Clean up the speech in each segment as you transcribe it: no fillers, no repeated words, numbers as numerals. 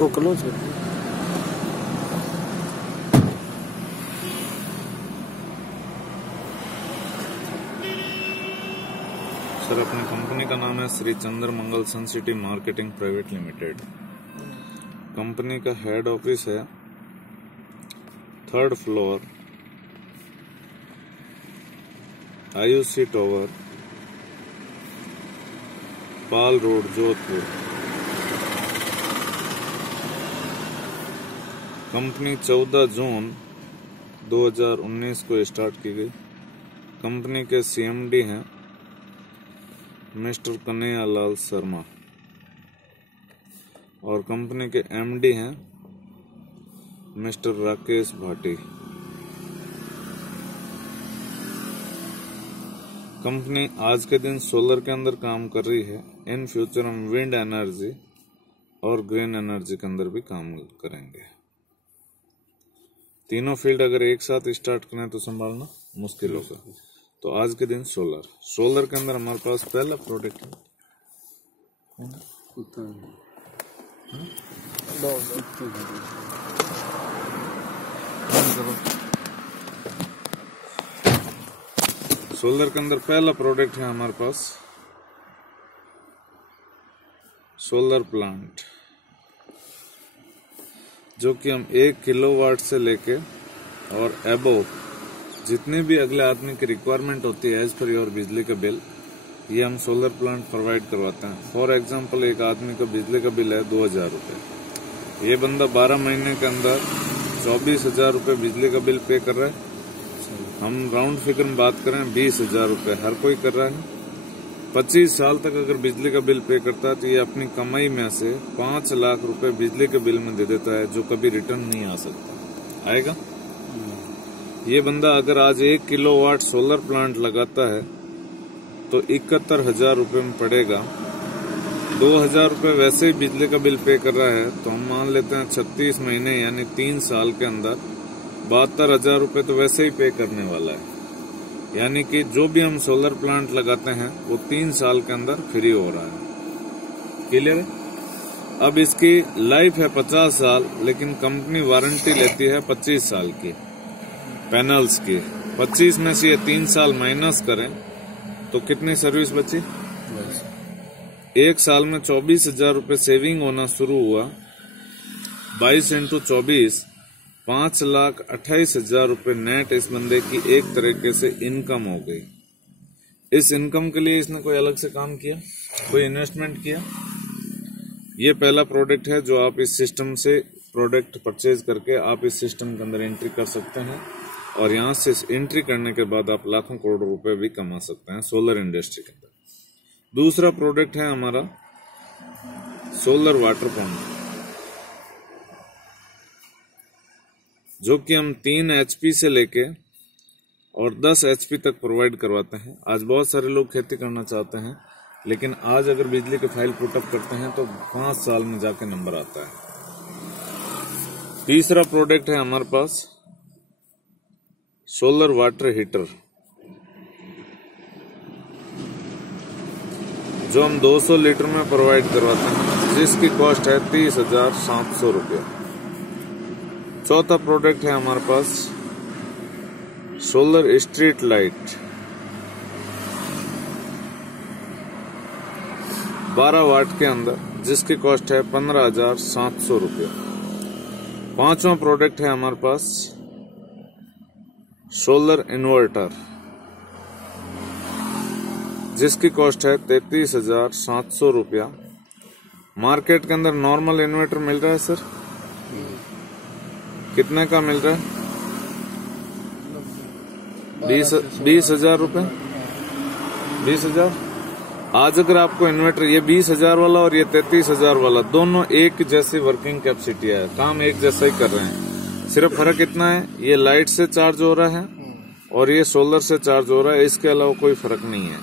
वो क्लोज कर दो। सर, अपनी कंपनी का नाम है Shri Chandra Mangal Sun City marketing private limited. Company का हेड ऑफिस है 3rd floor, Ayushi tower, Pal road, Jodhpur. Company 14 जून 2019 को स्टार्ट की गई। कंपनी के सीएमडी हैं मिस्टर कन्हैया लाल शर्मा और कंपनी के एमडी हैं मिस्टर राकेश भाटी। कंपनी आज के दिन सोलर के अंदर काम कर रही है। इन फ्यूचर हम विंड एनर्जी और ग्रीन एनर्जी के अंदर भी काम करेंगे। तीनों फील्ड अगर एक साथ स्टार्ट करें तो संभालना मुश्किल होगा। तो आज के दिन सोलर के अंदर हमारे पास पहला प्रोडक्ट है सोलर के अंदर पहला प्रोडक्ट है हमारे पास सोलर प्लांट, जो कि हम 1 किलोवाट से लेके और एबोव जितने भी अगले आदमी की रिक्वायरमेंट होती है एज पर योर बिजली का बिल, ये हम सोलर प्लांट प्रोवाइड करवाते हैं। फॉर एग्जांपल, एक आदमी का बिजली का बिल है 2000 रुपये। ये बंदा 12 महीने के अंदर 24,000 रुपये बिजली का बिल पे कर रहा है। हम राउंड फिगर में बात करें 20,000 रुपये हर कोई कर रहा है। 25 साल तक अगर बिजली का बिल पे करता है तो ये अपनी कमाई में से 5 लाख रुपए बिजली के बिल में दे देता है, जो कभी रिटर्न नहीं आ सकता। आएगा? ये बंदा अगर आज 1 किलोवाट सोलर प्लांट लगाता है तो 71,000 रुपये में पड़ेगा। 2,000 रुपये वैसे ही बिजली का बिल पे कर रहा है, तो हम मान लेते हैं 36 महीने यानी 3 साल के अंदर 72,000 रुपये तो वैसे ही पे करने वाला है। यानी कि जो भी हम सोलर प्लांट लगाते हैं वो 3 साल के अंदर फ्री हो रहा है। क्लियर है? अब इसकी लाइफ है 50 साल, लेकिन कंपनी वारंटी लेती है 25 साल की पैनल्स की। 25 में से ये 3 साल माइनस करें तो कितनी सर्विस बची? 1 साल में 24,000 रुपये सेविंग होना शुरू हुआ। 22 × 24 5,28,000 रुपये नेट इस बंदे की एक तरीके से इनकम हो गई। इस इनकम के लिए इसने कोई अलग से काम किया, कोई इन्वेस्टमेंट किया? ये पहला प्रोडक्ट है जो आप इस सिस्टम से प्रोडक्ट परचेज करके आप इस सिस्टम के अंदर एंट्री कर सकते हैं और यहाँ से एंट्री करने के बाद आप लाखों करोड़ रुपए भी कमा सकते हैं सोलर इंडस्ट्री के अंदर। दूसरा प्रोडक्ट है हमारा सोलर वाटर पंप, जो कि हम 3 HP से लेके और 10 HP तक प्रोवाइड करवाते हैं। आज बहुत सारे लोग खेती करना चाहते हैं, लेकिन आज अगर बिजली के फाइल पुटअप करते हैं तो 5 साल में जाके नंबर आता है। तीसरा प्रोडक्ट है हमारे पास सोलर वाटर हीटर, जो हम 200 लीटर में प्रोवाइड करवाते हैं, जिसकी कॉस्ट है 30,700 रुपये। चौथा प्रोडक्ट है हमारे पास सोलर स्ट्रीट लाइट, 12 वाट के अंदर, जिसकी कॉस्ट है 15,700 रुपये। पांचवा प्रोडक्ट है हमारे पास सोलर इन्वर्टर, जिसकी कॉस्ट है 33,700 रुपया। मार्केट के अंदर नॉर्मल इन्वर्टर मिल रहा है सर, कितने का मिल रहा है? 20,000 रुपये। 20,000। आज अगर आपको इन्वर्टर ये 20,000 वाला और ये 33,000 वाला दोनों एक जैसी वर्किंग कैपेसिटी है, काम एक जैसा ही कर रहे हैं। सिर्फ फर्क इतना है, ये लाइट से चार्ज हो रहा है और ये सोलर से चार्ज हो रहा है, इसके अलावा कोई फर्क नहीं है।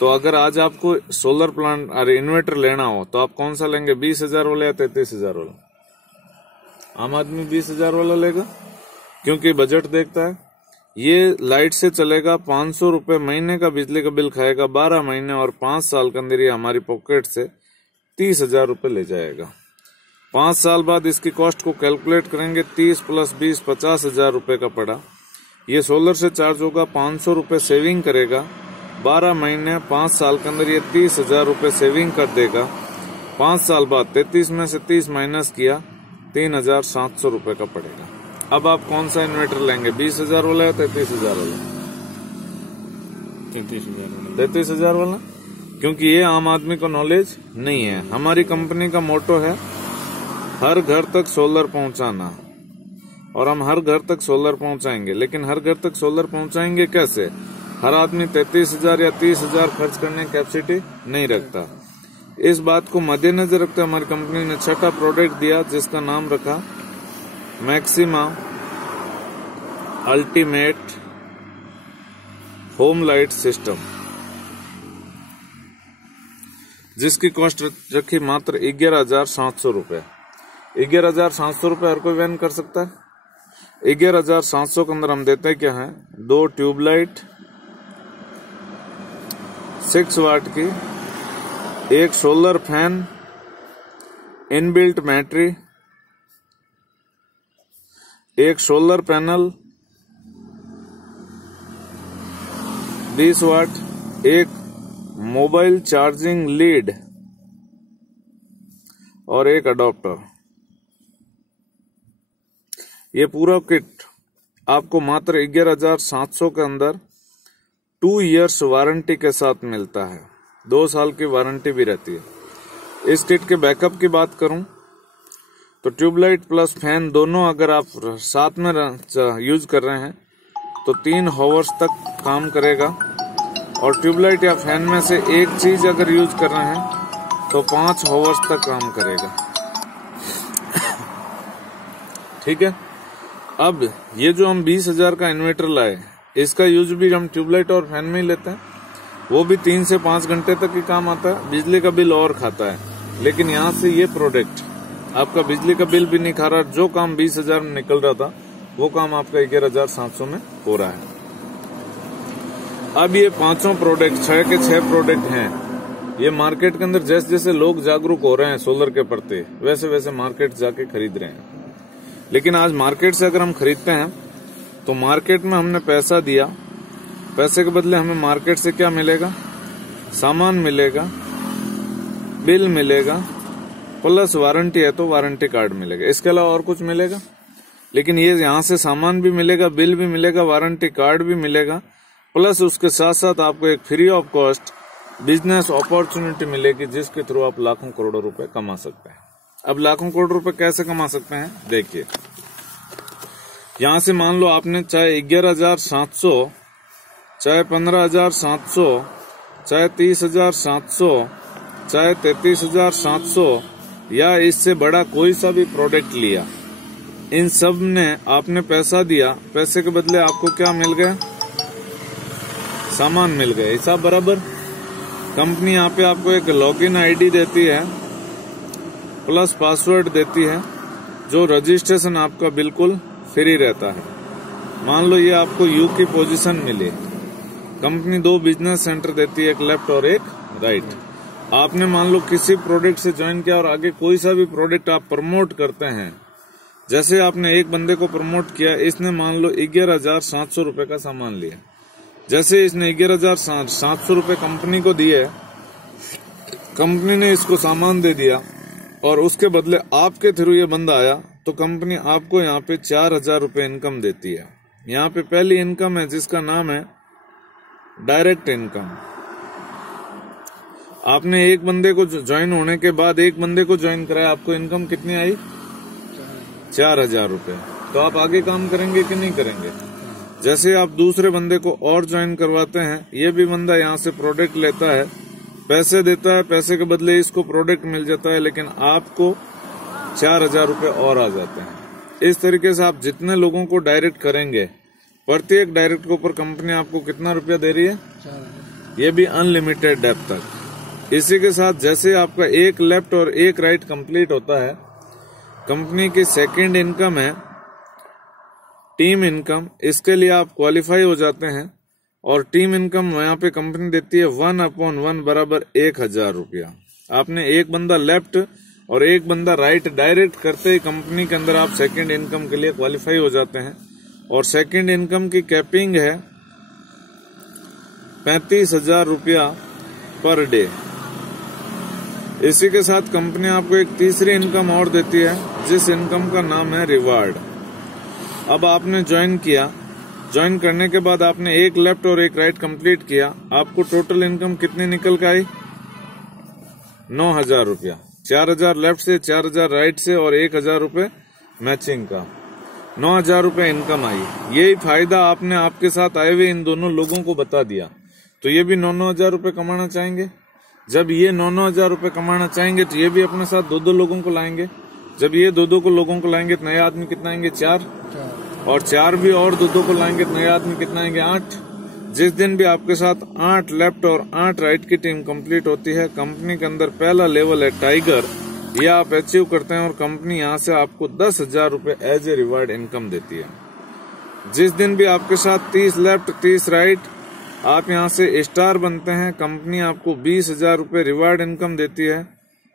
तो अगर आज आपको सोलर प्लांट अरे इन्वर्टर लेना हो तो आप कौन सा लेंगे, 20,000 वाला या 33,000 वाला? आम आदमी 20,000 वाला लेगा, क्योंकि बजट देखता है। ये लाइट से चलेगा, 500 रुपये महीने का बिजली का बिल खाएगा 12 महीने, और 5 साल के अंदर ये हमारी पॉकेट से 30,000 रुपये ले जाएगा। 5 साल बाद इसकी कॉस्ट को कैलकुलेट करेंगे, 30 + 20 50,000 रुपए का पड़ा। ये सोलर से चार्ज होगा, 500 रुपए सेविंग करेगा। 12 महीने 5 साल के अंदर ये 30,000 रुपए सेविंग कर देगा। 5 साल बाद 33 में से 30 माइनस किया, 3,700 रुपए का पड़ेगा। अब आप कौन सा इन्वर्टर लेंगे, 20,000 वाला या 33,000 वाला? 33,000 वाला, क्योंकि ये आम आदमी को नॉलेज नहीं है। हमारी कंपनी का मोटो है हर घर तक सोलर पहुंचाना, और हम हर घर तक सोलर पहुंचाएंगे। लेकिन हर घर तक सोलर पहुंचाएंगे कैसे? हर आदमी 33,000 या 30,000 खर्च करने की कैपेसिटी नहीं रखता। इस बात को मद्देनजर रखते हमारी कंपनी ने छठा प्रोडक्ट दिया, जिसका नाम रखा maxima ultimate home light system, जिसकी कॉस्ट रखी मात्र 11,700 रुपए। 11,700 रुपए हर कोई वैन कर सकता है। 11,700 के अंदर हम देते हैं क्या है, 2 ट्यूबलाइट 6 वाट की, एक सोलर फैन, इनबिल्ट बैटरी, एक सोलर पैनल 20 वाट, एक मोबाइल चार्जिंग लीड और एक अडॉप्टर। ये पूरा किट आपको मात्र 11,700 के अंदर 2 इयर्स वारंटी के साथ मिलता है। 2 साल की वारंटी भी रहती है। इस किट के बैकअप की बात करूं तो ट्यूबलाइट प्लस फैन दोनों अगर आप साथ में यूज कर रहे हैं तो 3 आवर्स तक काम करेगा, और ट्यूबलाइट या फैन में से एक चीज अगर यूज कर रहे हैं तो 5 आवर्स तक काम करेगा। ठीक है। अब ये जो हम 20,000 का इन्वर्टर लाए, इसका यूज भी हम ट्यूबलाइट और फैन में ही लेते हैं। वो भी 3 से 5 घंटे तक ही काम आता है, बिजली का बिल और खाता है। लेकिन यहाँ से ये प्रोडक्ट आपका बिजली का बिल भी नहीं खा रहा। जो काम 20,000 में निकल रहा था वो काम आपका 11,700 में हो रहा है। अब ये 5 प्रोडक्ट 6 के 6 प्रोडक्ट हैं। ये मार्केट के अंदर जैसे जैसे लोग जागरूक हो रहे हैं सोलर के प्रति, वैसे वैसे मार्केट जाके खरीद रहे हैं। लेकिन आज मार्केट से अगर हम खरीदते हैं तो मार्केट में हमने पैसा दिया, पैसे के बदले हमें मार्केट से क्या मिलेगा? सामान मिलेगा, बिल मिलेगा, प्लस वारंटी है तो वारंटी कार्ड मिलेगा। इसके अलावा और कुछ मिलेगा? लेकिन ये यहाँ से सामान भी मिलेगा, बिल भी मिलेगा, वारंटी कार्ड भी मिलेगा, प्लस उसके साथ साथ आपको एक free of cost business opportunity मिलेगी, जिसके थ्रू आप लाखों करोड़ों रुपए कमा सकते हैं। अब लाखों करोड़ रुपए कैसे कमा सकते हैं, देखिए। यहां से मान लो आपने चाहे 11,700, चाहे 15,700, चाहे 30,700, चाहे 33,700 या इससे बड़ा कोई सा भी प्रोडक्ट लिया, इन सब ने आपने पैसा दिया, पैसे के बदले आपको क्या मिल गया? सामान मिल गया। हिसाब बराबर। कंपनी यहाँ पे आपको एक लॉगिन आईडी देती है, प्लस पासवर्ड देती है, जो रजिस्ट्रेशन आपका बिल्कुल फ्री रहता है। मान लो ये आपको यू की पोजीशन मिली, कंपनी 2 बिजनेस सेंटर देती है, एक लेफ्ट और एक राइट। आपने मान लो किसी प्रोडक्ट से ज्वाइन किया और आगे कोई सा भी प्रोडक्ट आप प्रमोट करते हैं, जैसे आपने एक बंदे को प्रमोट किया, इसने मान लो 11,700 रुपए का सामान लिया। जैसे इसने 11,700 रुपए कंपनी को दिए, कंपनी ने इसको सामान दे दिया और उसके बदले आपके थ्रू ये बंदा आया, तो कंपनी आपको यहाँ पे 4,000 रुपए इनकम देती है। यहाँ पे पहली इनकम है जिसका नाम है डायरेक्ट इनकम। आपने एक बंदे को ज्वाइन होने के बाद एक बंदे को ज्वाइन कराया, आपको इनकम कितनी आई? 4,000 रुपए। तो आप आगे काम करेंगे कि नहीं करेंगे? जैसे आप दूसरे बंदे को और ज्वाइन करवाते हैं, ये भी बंदा यहाँ से प्रोडक्ट लेता है, पैसे देता है, पैसे के बदले इसको प्रोडक्ट मिल जाता है, लेकिन आपको 4,000 रुपए और आ जाते हैं। इस तरीके से आप जितने लोगों को डायरेक्ट करेंगे, प्रत्येक डायरेक्ट के ऊपर कंपनी आपको कितना रुपया दे रही है? ये भी अनलिमिटेड डेप्थ तक। इसी के साथ जैसे आपका एक लेफ्ट और एक राइट कंप्लीट होता है, कंपनी की सेकंड इनकम है टीम इनकम। इसके लिए आप क्वालिफाई हो जाते हैं और टीम इनकम यहाँ पे कंपनी देती है 1/1 बराबर 1,000 रुपया। आपने एक बंदा लेफ्ट और एक बंदा राइट डायरेक्ट करते ही कंपनी के अंदर आप सेकंड इनकम के लिए क्वालिफाई हो जाते हैं। और सेकंड इनकम की कैपिंग है 35,000 रुपया पर डे। इसी के साथ कंपनी आपको एक तीसरी इनकम और देती है, जिस इनकम का नाम है रिवार्ड। अब आपने ज्वाइन किया, ज्वाइन करने के बाद आपने एक लेफ्ट और एक राइट कंप्लीट किया, आपको टोटल इनकम कितनी निकल के आई? 9,000 रुपया। 4,000 लेफ्ट से, 4,000 राइट से और 1,000 रुपये मैचिंग का, 9,000 रुपये इनकम आई। यही फायदा आपने आपके साथ आए हुए इन दोनों लोगों को बता दिया, तो ये भी 9,000 रुपये कमाना चाहेंगे। जब ये 9,000 रुपये कमाना चाहेंगे तो ये भी अपने साथ 2-2 लोगों को लाएंगे। जब ये 2-2 को लोगों को लाएंगे तो नए आदमी कितना आएंगे? 4, और 4 भी और 2-2 को लाएंगे तो नए आदमी कितना आएंगे? 8। जिस दिन भी आपके साथ 8 लेफ्ट और 8 राइट की टीम कंप्लीट होती है, कंपनी के अंदर पहला लेवल है टाइगर, ये आप अचीव करते हैं और कंपनी यहाँ से आपको 10,000 रुपये एज ए रिवार्ड इनकम देती है। जिस दिन भी आपके साथ 30 लेफ्ट 30 राइट आप यहाँ से स्टार बनते हैं, कंपनी आपको 20,000 रुपये रिवार्ड इनकम देती है।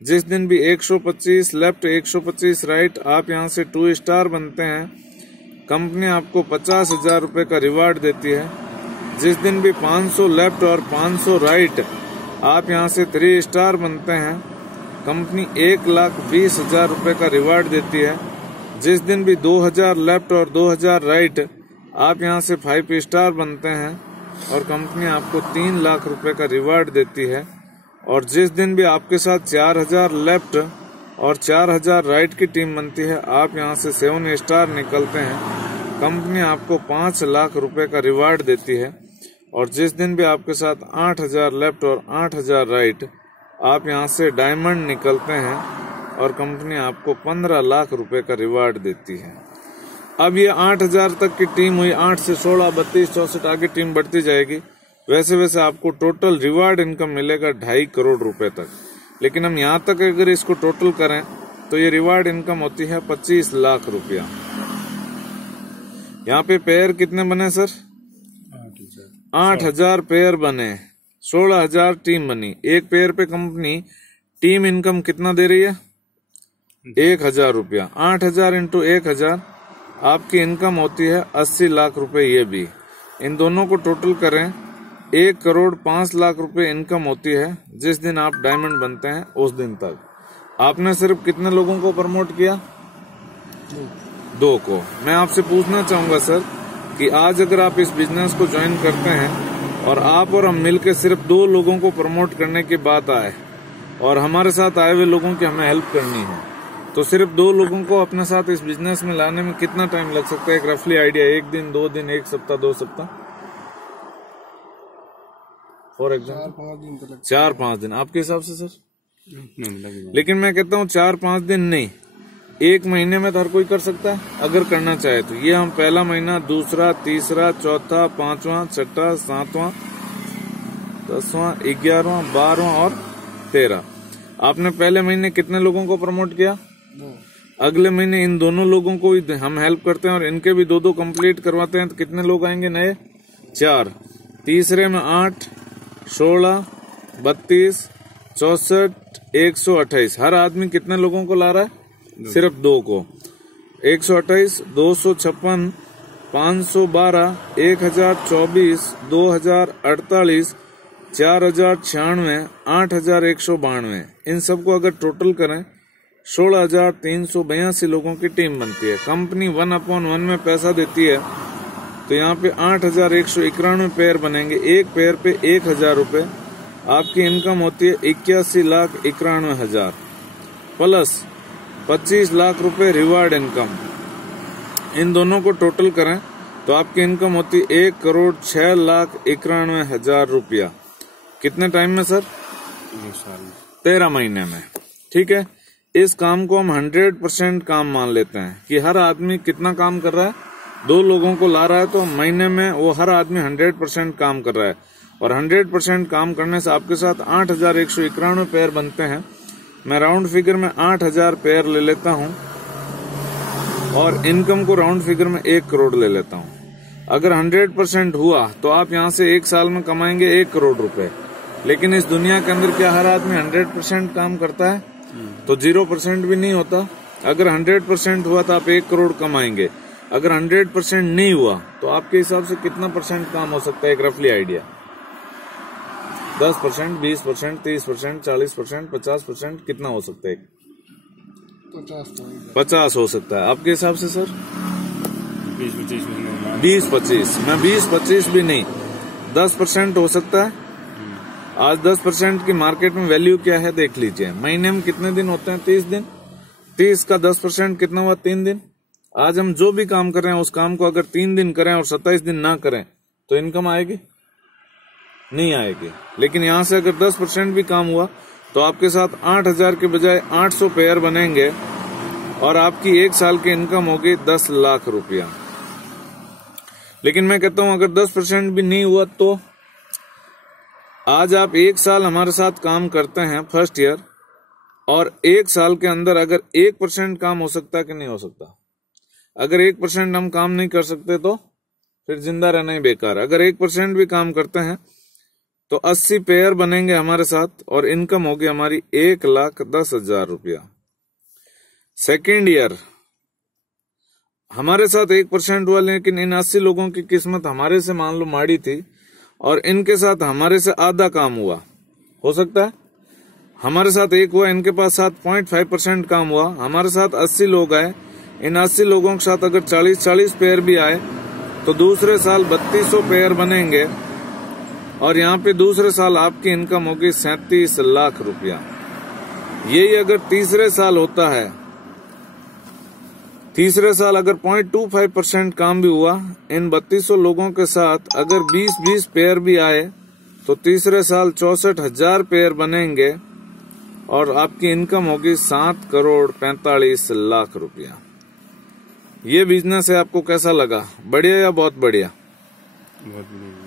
जिस दिन भी 125 लेफ्ट 125 राइट आप यहाँ से 2 स्टार बनते हैं, कंपनी आपको 50,000 रुपये का रिवार्ड देती है। जिस दिन भी 500 लेफ्ट और 500 राइट आप यहाँ से 3 स्टार बनते हैं, कंपनी 1,20,000 रुपये का रिवार्ड देती है। जिस दिन भी 2,000 लेफ्ट और 2,000 राइट आप यहाँ से 5 स्टार बनते हैं और कंपनी आपको 3 लाख रुपए का रिवार्ड देती है। और जिस दिन भी आपके साथ 4,000 लेफ्ट और 4,000 राइट की टीम बनती है, आप यहाँ से 7 स्टार निकलते हैं, कंपनी आपको 5 लाख रुपए का रिवार्ड देती है। और जिस दिन भी आपके साथ 8,000 लेफ्ट और 8,000 राइट आप यहाँ से डायमंड निकलते हैं और कंपनी आपको 15 लाख रुपए का रिवार्ड देती है। अब ये 8,000 तक की टीम हुई, 8 से 16, 32, 64 आगे टीम बढ़ती जाएगी। वैसे वैसे आपको टोटल रिवार्ड इनकम मिलेगा 2.5 करोड़ रुपए तक। लेकिन हम यहाँ तक अगर इसको टोटल करें तो ये रिवार्ड इनकम होती है 25 लाख रुपया। यहाँ पे पेयर कितने बने सर? 8,000 पेयर बने, 16,000 टीम बनी। एक पेयर पे कंपनी टीम इनकम कितना दे रही है? 1,000 रुपया। 8,000 इंटू 1,000 आपकी इनकम होती है 80 लाख रुपए। ये भी इन दोनों को टोटल करें 1 करोड़ 5 लाख रुपए इनकम होती है। जिस दिन आप डायमंड बनते हैं उस दिन तक आपने सिर्फ कितने लोगों को प्रमोट किया? 2 को। मैं आपसे पूछना चाहूंगा सर कि आज अगर आप इस बिजनेस को ज्वाइन करते हैं और आप और हम मिलकर सिर्फ 2 लोगों को प्रमोट करने की बात आए और हमारे साथ आए हुए लोगों की हमें हेल्प करनी है, तो सिर्फ 2 लोगों को अपने साथ इस बिजनेस में लाने में कितना टाइम लग सकता है? एक रफली आइडिया, 1 दिन, 2 दिन, 1 सप्ताह, 2 सप्ताह, फॉर एग्जाम्पल 4-5 दिन आपके हिसाब से सर? लेकिन मैं कहता हूँ 4-5 दिन नहीं, 1 महीने में तो हर कोई कर सकता है अगर करना चाहे तो। ये हम पहला महीना, दूसरा, तीसरा, चौथा, 5वां, 6वां, 7वां, 10वां, 11वां, 12वां और 13। आपने पहले महीने कितने लोगों को प्रमोट किया? 2। अगले महीने इन दोनों लोगों को हम हेल्प करते हैं और इनके भी 2-2 कंप्लीट करवाते हैं, तो कितने लोग आएंगे नए? 4। तीसरे में 8, 16, 32, 64, 128। हर आदमी कितने लोगों को ला रहा है? सिर्फ 2 को। 128, 256, 512, 1024, 2048, 4096, 8192। इन सबको अगर टोटल करें 16,382 लोगों की टीम बनती है। कंपनी 1/1 में पैसा देती है, तो यहाँ पे 8,191 पेयर बनेंगे। एक पेयर पे 1,000 रुपए। आपकी इनकम होती है 81,91,000 प्लस 25 लाख रुपए रिवार्ड इनकम। इन दोनों को टोटल करें तो आपकी इनकम होती है 1,06,91,000 रुपया। कितने टाइम में सर? 13 महीने में। ठीक है, इस काम को हम 100% काम मान लेते हैं कि हर आदमी कितना काम कर रहा है? 2 लोगों को ला रहा है, तो महीने में वो हर आदमी 100% काम कर रहा है। और 100% काम करने से आपके साथ 8,191 पेयर बनते हैं। मैं राउंड फिगर में 8,000 पेयर ले लेता हूं और इनकम को राउंड फिगर में 1 करोड़ ले लेता हूं। अगर 100% हुआ तो आप यहां से 1 साल में कमाएंगे 1 करोड़ रुपए। लेकिन इस दुनिया के अंदर क्या हर आदमी 100% काम करता है? तो 0% भी नहीं होता। अगर 100% हुआ तो आप 1 करोड़ कमाएंगे। अगर 100% नहीं हुआ तो आपके हिसाब से कितना परसेंट काम हो सकता है, एक रफली आइडिया? 10%, 20%, 30%, 40%, 50%, कितना हो सकता है? 50 हो सकता है आपके हिसाब से सर? 20-25, मैं 20-25 भी नहीं, 10% हो सकता है। आज 10% की मार्केट में वैल्यू क्या है देख लीजिए। महीने में कितने दिन होते हैं? 30 दिन। 30 का 10% कितना हुआ? 3 दिन। आज हम जो भी काम कर रहे हैं उस काम को अगर 3 दिन करें और 27 दिन ना करें तो इनकम आएगी? नहीं आएगी। लेकिन यहां से अगर 10% भी काम हुआ तो आपके साथ 8,000 के बजाय 800 पेयर बनेंगे और आपकी 1 साल की इनकम होगी 10 लाख रुपया। लेकिन मैं कहता हूं अगर 10% भी नहीं हुआ तो आज आप 1 साल हमारे साथ काम करते हैं फर्स्ट ईयर, और 1 साल के अंदर अगर 1% काम हो सकता है कि नहीं हो सकता? अगर 1% हम काम नहीं कर सकते तो फिर जिंदा रहना ही बेकार। अगर 1% भी काम करते हैं तो 80 पेयर बनेंगे हमारे साथ और इनकम होगी हमारी 1,10,000 रुपया। सेकेंड ईयर हमारे साथ 1% हुआ, लेकिन इन 80 लोगों की किस्मत हमारे से मान लो माड़ी थी और इनके साथ हमारे से आधा काम हुआ। हो सकता है हमारे साथ 1 हुआ, इनके पास साथ 0.5% काम हुआ। हमारे साथ 80 लोग आए, इन 80 लोगों के साथ अगर 40 पेयर भी आए तो दूसरे साल 3200 पेयर बनेंगे और यहाँ पे दूसरे साल आपकी इनकम होगी 37 लाख रुपया। यही अगर तीसरे साल होता है, तीसरे साल अगर 0.25% काम भी हुआ, इन 3200 लोगों के साथ अगर 20-20 पेयर भी आए तो तीसरे साल 64,000 पेयर बनेंगे और आपकी इनकम होगी 7,45 लाख रुपया। ये बिजनेस है, आपको कैसा लगा? बढ़िया या बहुत बढ़िया? बहुत बढ़िया।